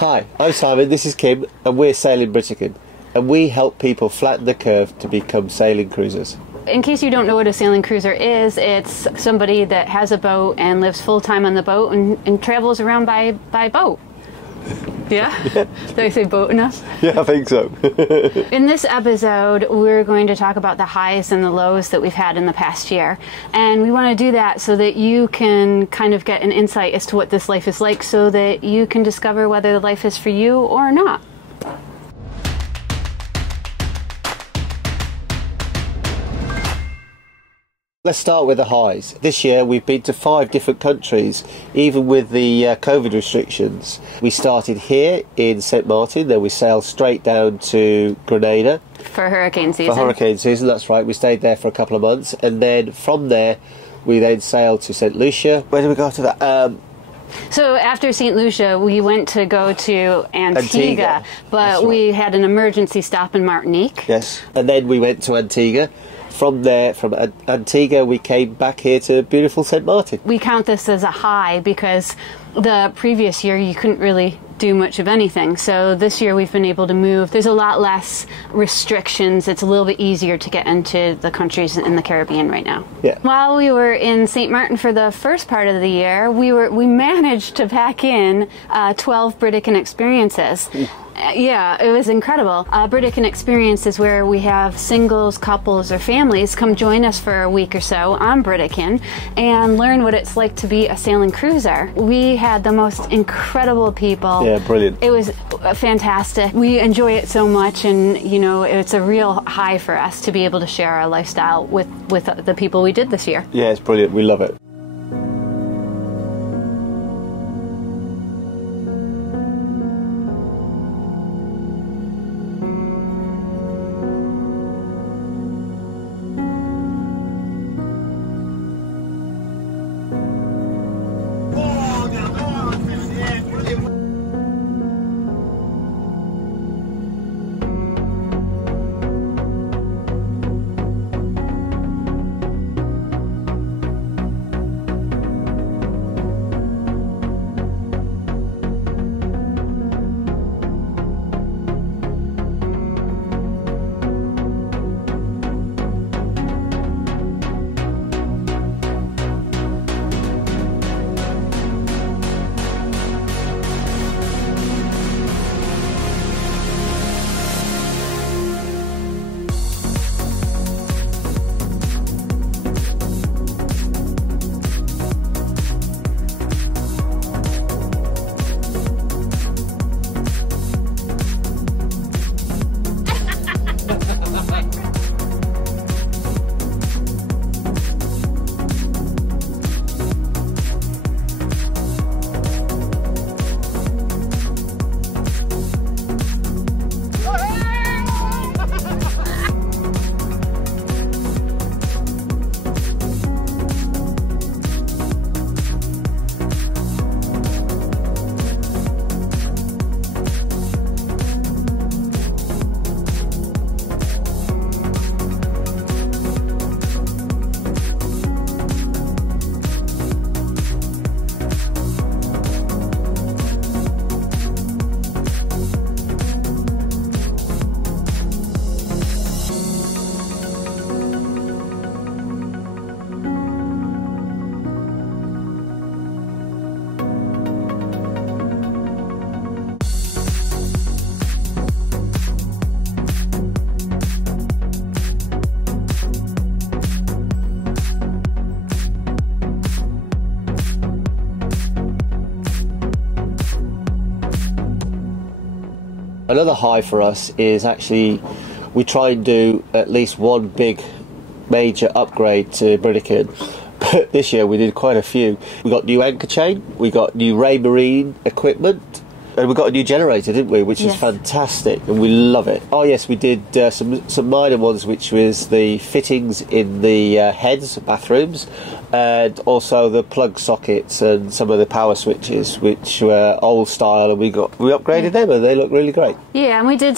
Hi, I'm Simon, this is Kim, and we're Sailing BRITICAN, and we help people flatten the curve to become sailing cruisers. In case you don't know what a sailing cruiser is, it's somebody that has a boat and lives full-time on the boat and travels around by boat. Yeah? Did I say boat enough? Yeah, I think so. In this episode, we're going to talk about the highs and the lows that we've had in the past year. And we want to do that so that you can kind of get an insight as to what this life is like so that you can discover whether the life is for you or not. Let's start with the highs. This year we've been to 5 different countries, even with the COVID restrictions. We started here in St Martin, then we sailed straight down to Grenada. For hurricane season. For hurricane season, that's right. We stayed there for a couple of months, and then from there we then sailed to St Lucia. Where did we go after that? So after St. Lucia, we went to go to Antigua, but right. We had an emergency stop in Martinique. Yes, and then we went to Antigua. From there, from Antigua, we came back here to beautiful St. Martin. We count this as a high because the previous year you couldn't really do much of anything. So this year we've been able to move. There's a lot less restrictions. It's a little bit easier to get into the countries in the Caribbean right now. Yeah. While we were in St. Martin for the first part of the year, we managed to pack in 12 BRITICAN experiences. Yeah, it was incredible. BRITICAN experience is where we have singles, couples, or families come join us for a week or so on BRITICAN and learn what it's like to be a sailing cruiser. We had the most incredible people. Yeah, brilliant. It was fantastic. We enjoy it so much, and you know, it's a real high for us to be able to share our lifestyle with the people we did this year. Yeah, it's brilliant. We love it. Another high for us is actually we try and do at least one big major upgrade to BRITICAN. But this year we did quite a few. We got new anchor chain, we got new Ray Marine equipment, and we got a new generator, didn't we? Which is fantastic, and we love it. Oh yes, we did some minor ones, which was the fittings in the heads, bathrooms, and also the plug sockets and some of the power switches, which were old style, and we upgraded them, and they look really great. Yeah, and we did.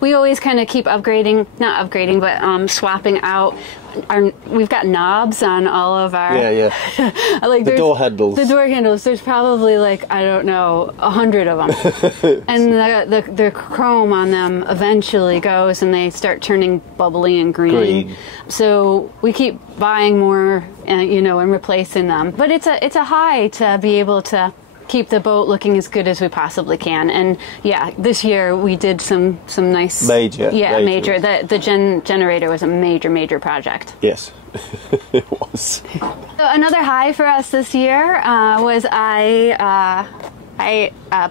We always kind of keep upgrading, not upgrading, but swapping out we've got knobs on all of our like the door handles. The door handles. There's probably like, I don't know, 100 of them, and the chrome on them eventually goes and they start turning bubbly and green. So we keep buying more, and replacing them. But it's a high to be able to keep the boat looking as good as we possibly can. And yeah, this year we did some nice major. The generator was a major project. Yes. It was. So another high for us this year was I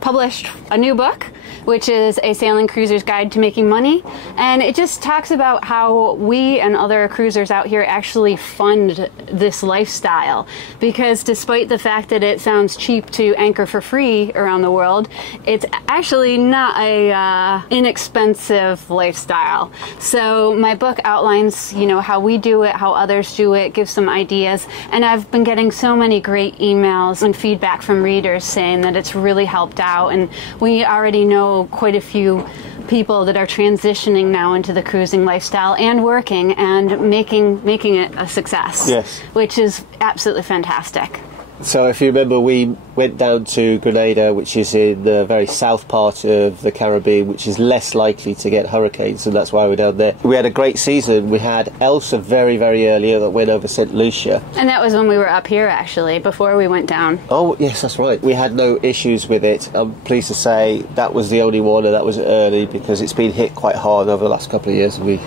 published a new book, which is a Sailing Cruiser's Guide to Making Money, and it just talks about how we and other cruisers out here actually fund this lifestyle, because despite the fact that it sounds cheap to anchor for free around the world, it's actually not a inexpensive lifestyle. So my book outlines, how we do it, how others do it, gives some ideas, and I've been getting so many great emails and feedback from readers saying that it's really helped out, and we already know quite a few people that are transitioning now into the cruising lifestyle and working and making it a success. Yes. Which is absolutely fantastic. So if you remember, we went down to Grenada, which is in the very south part of the Caribbean, which is less likely to get hurricanes, and that's why we're down there. We had a great season. We had Elsa very early that went over St. Lucia. And that was when we were up here, actually, before we went down. Oh, yes, that's right. We had no issues with it. I'm pleased to say that was the only one, and that was early, because it's been hit quite hard over the last couple of years, and we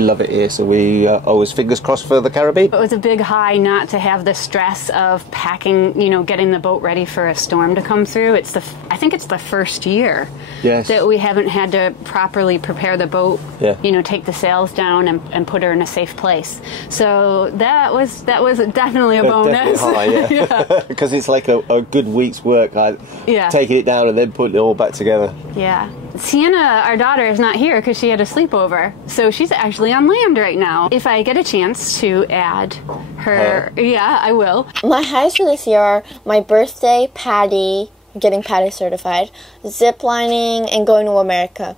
love it here, so we always fingers crossed for the Caribbean. It was a big high not to have the stress of packing, getting the boat ready for a storm to come through. I think it's the first year that we haven't had to properly prepare the boat, take the sails down and put her in a safe place. So that was definitely a bonus. Definitely high, because it's like a good week's work, taking it down and then putting it all back together. Yeah. Sienna, our daughter, is not here because she had a sleepover, so she's actually on land right now. If I get a chance to add her, I will. My highs for this year are my birthday, Patty, getting Patty certified, zip lining, and going to America.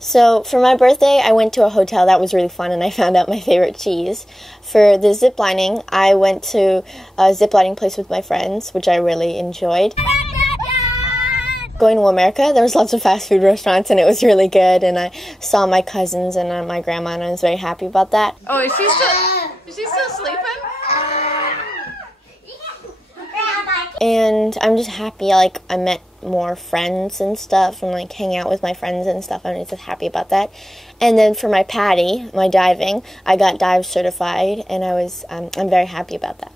So for my birthday, I went to a hotel. That was really fun, and I found out my favorite cheese. For the zip lining, I went to a zip lining place with my friends, which I really enjoyed. Going to America, there was lots of fast food restaurants, and it was really good, and I saw my cousins and my grandma, and I was very happy about that. Oh, is she still sleeping? And I'm just happy, I met more friends and stuff, and hang out with my friends and stuff. I'm just happy about that. And then for my Patty, my diving, I got dive certified, and I'm very happy about that.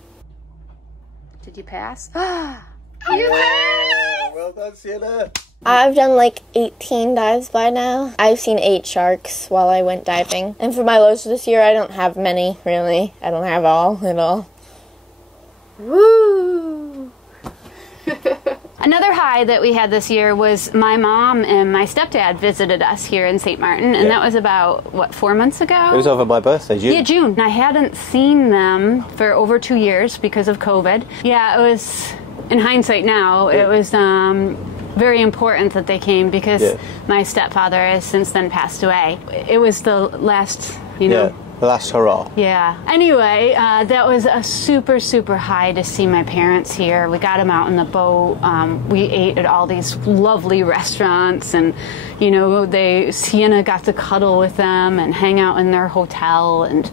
Did you pass? You passed! Well done, Sienna. I've done 18 dives by now. I've seen 8 sharks while I went diving. And for my lows this year, I don't have many, really. I don't have all at all. Woo! Another high that we had this year was my mom and my stepdad visited us here in St. Martin, and that was about, 4 months ago? It was over my birthday, June. Yeah, June. I hadn't seen them for over 2 years because of COVID. Yeah, it was, in hindsight now, it was very important that they came because my stepfather has since then passed away. It was the last, the last hurrah. Yeah. Anyway, that was a super high to see my parents here. We got them out in the boat. We ate at all these lovely restaurants, and Sienna got to cuddle with them and hang out in their hotel, and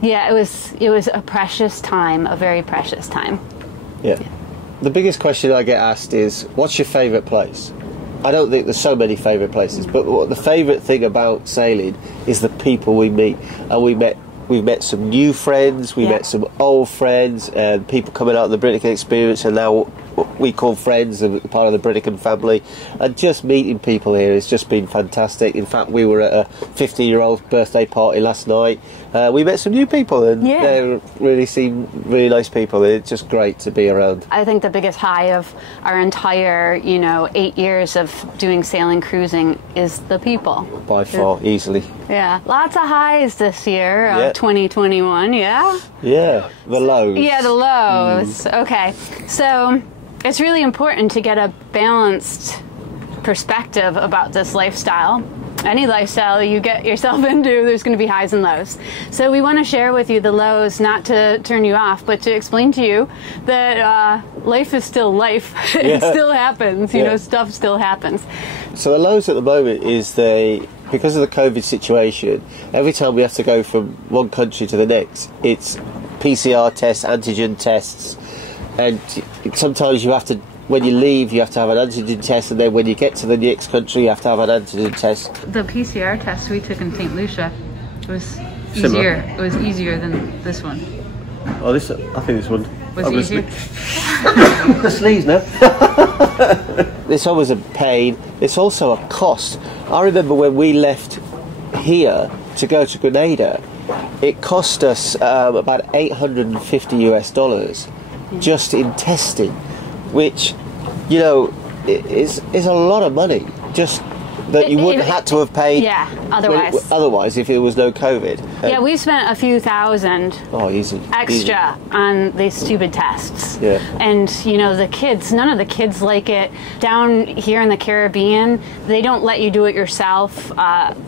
it was a precious time, a very precious time. Yeah. The biggest question I get asked is, what's your favourite place? I don't think there's so many favourite places, but the favourite thing about sailing is the people we meet. And we've met some new friends, we met some old friends, and people coming out of the BRITICAN experience, and now we call friends and part of the BRITICAN family. And just meeting people here has just been fantastic. In fact, we were at a 50-year-old birthday party last night. We met some new people, and they really seem really nice people. It's just great to be around. I think the biggest high of our entire, 8 years of doing sailing cruising is the people. By far, easily. Yeah, lots of highs this year of 2021, Yeah, the lows. Yeah, the lows. Okay, so it's really important to get a balanced perspective about this lifestyle. any lifestyle you get yourself into, there's going to be highs and lows. So we want to share with you the lows, not to turn you off, but to explain to you that life is still life. It still happens. You know, stuff still happens. So the lows at the moment is because of the COVID situation, every time we have to go from one country to the next, it's PCR tests, antigen tests, and sometimes you have to, when you leave, you have to have an antigen test, and then when you get to the next country, you have to have an antigen test. The PCR test we took in St. Lucia was Similar. easier. It was easier than this one. Oh, I think this one Was easier? The sleeves now. It's always a pain. It's also a cost. I remember when we left here to go to Grenada, it cost us about $850 just in testing, which, you know, is a lot of money. Just that you wouldn't have to have paid. Yeah, otherwise. Otherwise, if there was no COVID. Yeah, we spent a few thousand extra on these stupid tests. Yeah. And, you know, the kids, none of the kids like it. Down here in the Caribbean, they don't let you do it yourself.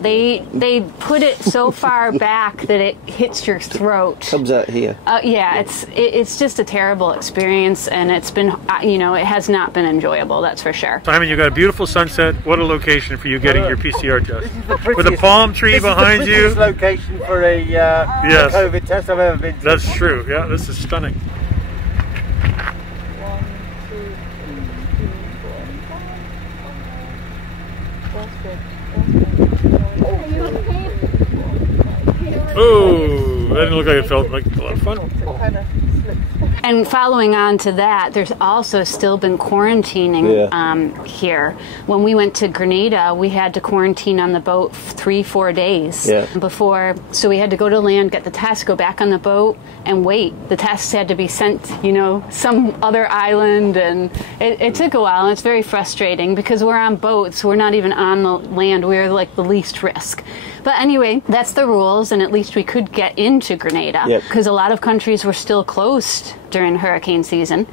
They put it so far back that it hits your throat. Comes out here. Yeah, it's just a terrible experience, and it's been, you know, it has not been enjoyable, that's for sure. Simon, you got a beautiful sunset. What a location for you getting your PCR test. With a palm tree behind you. This is the location for a COVID test I've ever been to. That's true. Yeah, this is stunning. Oh, that didn't look like it felt like a lot of fun. And following on to that, there's also still been quarantining here. When we went to Grenada, we had to quarantine on the boat 3-4 days before. So we had to go to land, get the test, go back on the boat, and wait. The tests had to be sent, you know, some other island, and it took a while, and it's very frustrating because we're on boats. We're not even on the land. We're like the least risk. But anyway, that's the rules, and at least we could get into Grenada because a lot of countries were still closed during hurricane season.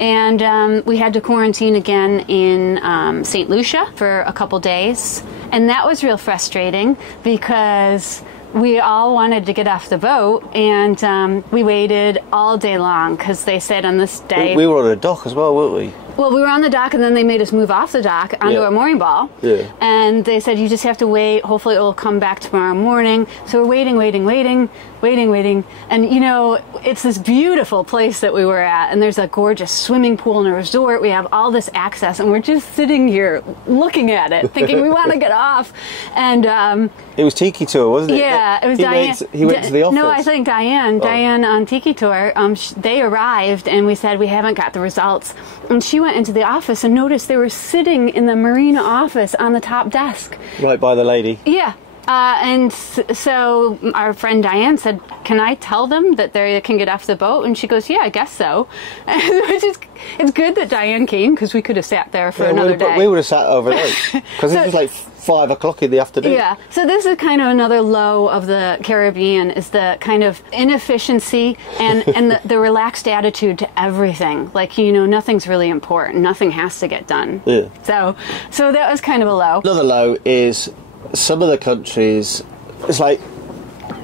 And we had to quarantine again in St. Lucia for a couple days. And that was real frustrating because we all wanted to get off the boat, and we waited all day long because they said on this day... We were on a dock as well, weren't we? Well, we were on the dock, and then they made us move off the dock onto a mooring ball. Yeah. And they said, you just have to wait. Hopefully it will come back tomorrow morning. So we're waiting. And, you know, it's this beautiful place that we were at, and there's a gorgeous swimming pool and a resort. We have all this access, and we're just sitting here looking at it, thinking we want to get off. And it was Tiki Tour, wasn't it? Yeah, it was Diane. He went to the office. No, I think Diane. Diane on Tiki Tour, they arrived, and we said, we haven't got the results. And she went into the office and noticed they were sitting in the marina office on the top desk. Right by the lady. Yeah. And so our friend Diane said, can I tell them that they can get off the boat? And she goes, yeah, I guess so. Which is, it's good that Diane came, because we could have sat there for another day. We would have sat overnight, because it was like 5 o'clock in the afternoon. Yeah, so this is kind of another low of the Caribbean, is the kind of inefficiency and the relaxed attitude to everything. Like, you know, nothing's really important. Nothing has to get done. Yeah. So that was kind of a low. Another low is some of the countries, it's like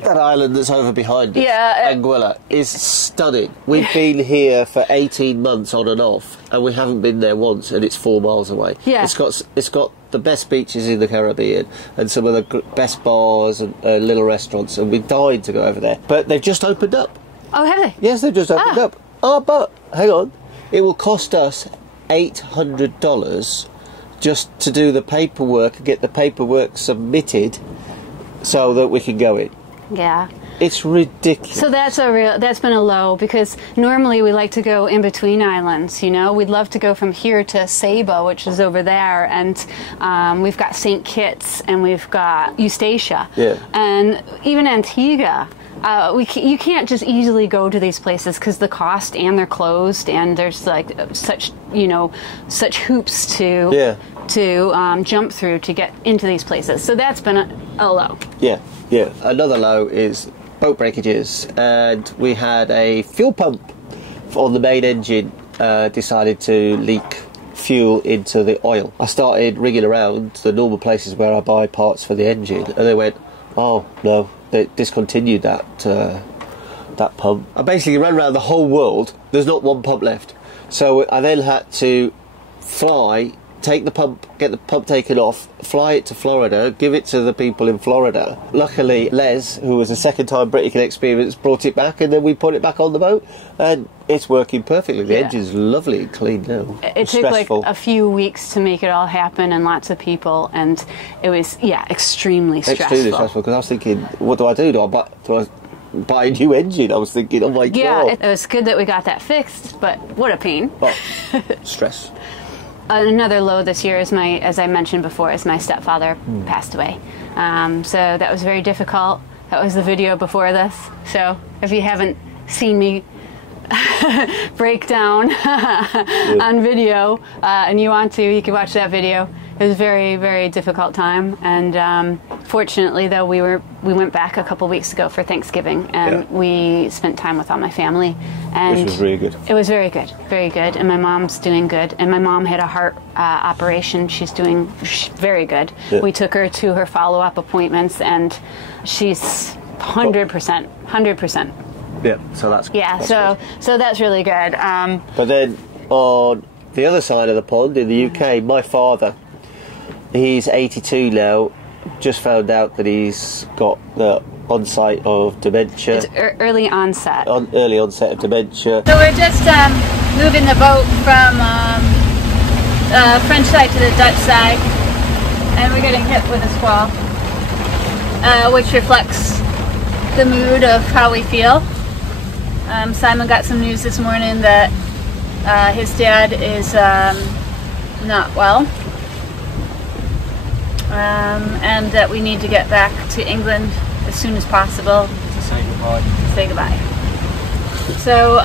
that island that's over behind us, Anguilla, is stunning. We've been here for 18 months on and off, and we haven't been there once, and it's 4 miles away. Yeah. It's got the best beaches in the Caribbean and some of the best bars and little restaurants, and we died to go over there. But they've just opened up. Oh, have they? Yes, they've just opened up. Oh, but hang on, it will cost us $800 just to do the paperwork and get the paperwork submitted so that we can go in. Yeah. It's ridiculous. So that's been a low, because normally we like to go in between islands, you know. We'd love to go from here to Saba, which is over there, and we've got St. Kitts and we've got Eustatia. Yeah. And even Antigua. You can't just easily go to these places because the cost, and they're closed, and there's like such hoops to jump through to get into these places. So that's been a low. Yeah, yeah. Another low is boat breakages, and we had a fuel pump on the main engine decided to leak fuel into the oil. I started ringing around the normal places where I buy parts for the engine, and they went, oh no, they discontinued that pump. I basically ran around the whole world. There's not one pump left. So I then had to fly, take the pump, get the pump taken off, fly it to Florida, give it to the people in Florida. Luckily, Les, who was a second-time BRITICAN experience, brought it back, and then we put it back on the boat, and it's working perfectly. The engine's lovely and clean now. It took like a few weeks to make it all happen, and lots of people, and it was, extremely stressful. Extremely stressful, because I was thinking, what do I do? Do I buy a new engine? I was thinking, oh my God. Yeah, it was good that we got that fixed, but what a pain. Oh, stress. Another low this year is as I mentioned before, is my stepfather passed away. So that was very difficult. That was the video before this. So if you haven't seen me break down on video and you want to, you can watch that video. It was a very, very difficult time, and fortunately, though, we went back a couple weeks ago for Thanksgiving, and we spent time with all my family, and which was really good. It was very good, and my mom's doing good, and my mom had a heart operation. She's doing very good. Yeah. We took her to her follow-up appointments, and she's 100%. Yeah, so that's good. Yeah, so that's really good. But then on the other side of the pond in the UK, my father, he's 82 now, just found out that he's got the onset of dementia. It's early onset. Early onset of dementia. So we're just moving the boat from the French side to the Dutch side, and we're getting hit with a squall, which reflects the mood of how we feel. Simon got some news this morning that his dad is not well, and that we need to get back to England as soon as possible To say goodbye. So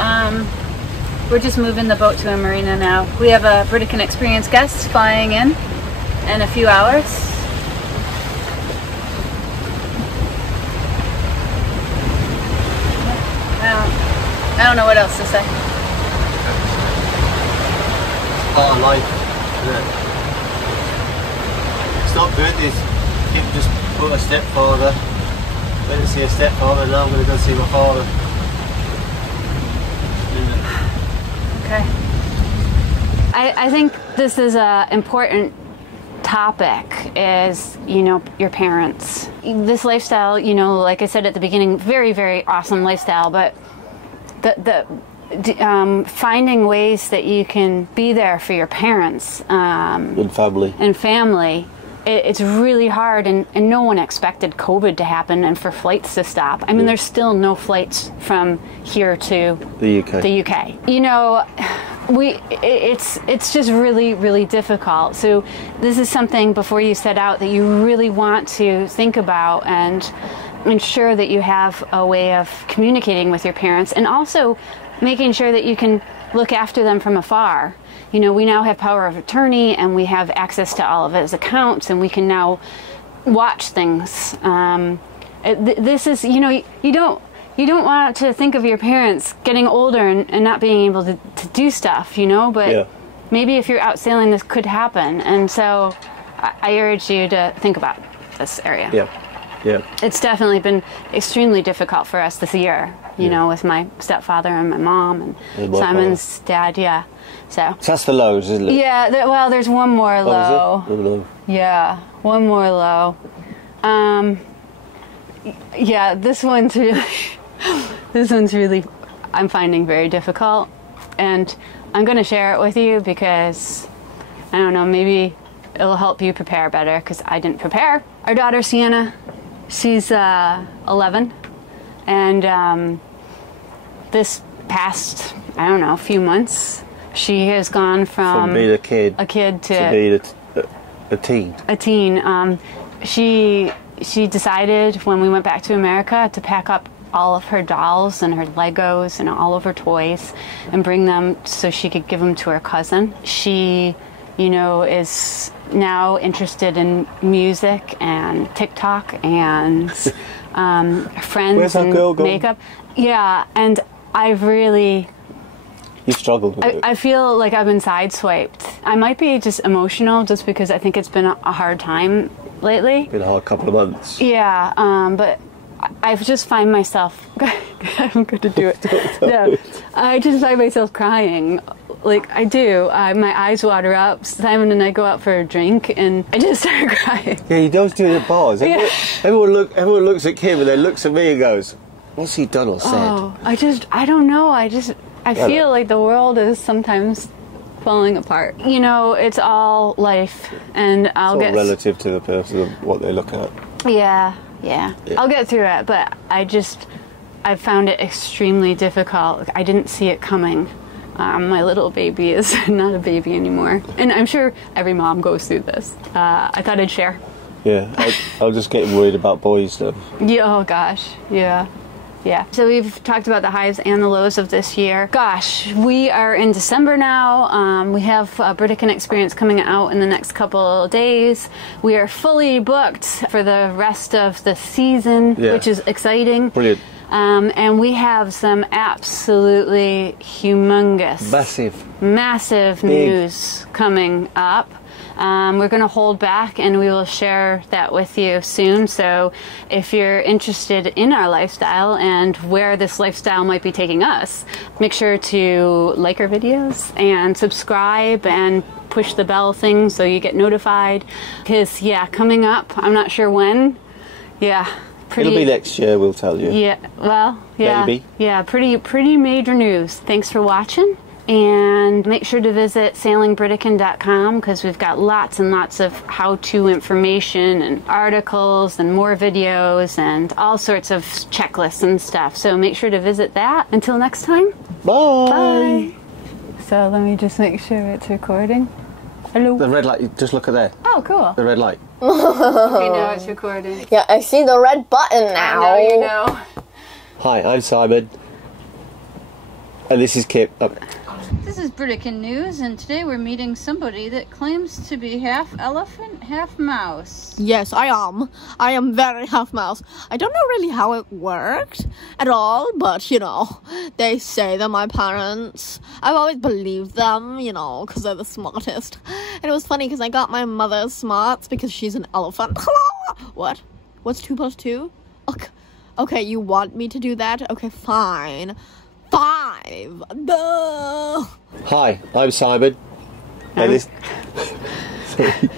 we're just moving the boat to a marina now. We have a BRITICAN experience guest flying in a few hours. I don't know what else to say. Part of life, isn't it? It's not good. People just put a stepfather. Went to see a stepfather, now I'm going to go see my father. Okay. I think this is an important topic, is, your parents. This lifestyle, like I said at the beginning, very, very awesome lifestyle, but finding ways that you can be there for your parents And family. It's really hard, and no one expected COVID to happen and for flights to stop. I mean, there's still no flights from here to The UK. It's just really, really difficult. So this is something, before you set out, that you really want to think about and ensure that you have a way of communicating with your parents, and also making sure that you can look after them from afar. We now have power of attorney, and we have access to all of his accounts, and we can now watch things. This is, you don't want to think of your parents getting older and not being able to do stuff, but maybe if you're out sailing, this could happen. And so I urge you to think about this area. Yeah. It's definitely been extremely difficult for us this year, with my stepfather and my mom and Simon's dad, So that's the lows, isn't it? Yeah, there's one more low. Oh, no. Yeah, one more low. This one's really, I'm finding very difficult. And I'm going to share it with you because, I don't know, maybe it'll help you prepare better, because I didn't prepare. Our daughter, Sienna, she's 11. And this past, few months, she has gone from being a kid to being a teen. A teen. She decided when we went back to America to pack up all of her dolls and her Legos and all of her toys and bring them so she could give them to her cousin. She, is now interested in music and TikTok and friends. Where's and that girl gone? makeup. Yeah, and I've really You've struggled with it. I feel like I've been sideswiped. I might be just emotional just because I think it's been a hard time lately. Been a hard couple of months. Yeah, but I just find myself... I'm going to do it. No, I just find myself crying. Like, I do. My eyes water up. Simon and I go out for a drink, and I just start crying. Yeah, he does do it at bars. Everyone looks at Kim, and then looks at me and goes, what's he done or said? Oh, I don't know. I feel like the world is sometimes falling apart. You know, it's all life, and It's all relative to the person of what they look at. Yeah. I'll get through it, but I found it extremely difficult. I didn't see it coming. My little baby is not a baby anymore, and I'm sure every mom goes through this. I thought I'd share. Yeah, I'm just getting worried about boys though. Yeah, oh gosh, yeah. So we've talked about the highs and the lows of this year. Gosh, we are in December now. We have a BRITICAN experience coming out in the next couple of days. We are fully booked for the rest of the season, which is exciting. Brilliant. And we have some absolutely humongous, massive news coming up. We're going to hold back, and we will share that with you soon. So if you're interested in our lifestyle and where this lifestyle might be taking us, make sure to like our videos and subscribe and push the bell thing so you get notified. Because, coming up, I'm not sure when. It'll be next year, we'll tell you. Maybe. Yeah, pretty major news. Thanks for watching. And make sure to visit sailingbritican.com because we've got lots and lots of how-to information and articles and more videos and all sorts of checklists and stuff. So make sure to visit that. Until next time. Bye. So let me just make sure it's recording. Hello. The red light, just look at there. Oh, cool. The red light. Okay, now it's recording. Yeah, I see the red button now. Now you know. Hi, I'm Simon. And this is Kip. This is BRITICAN News, and today we're meeting somebody that claims to be half elephant, half mouse. Yes, I am. I am very half mouse. I don't know really how it worked at all, but, you know, they say they're my parents. I've always believed them, you know, because they're the smartest. And it was funny because I got my mother's smarts because she's an elephant. What? What's 2 plus 2? Okay, you want me to do that? Okay, fine. 5. Duh. Hi, I'm Simon. And this... Sorry.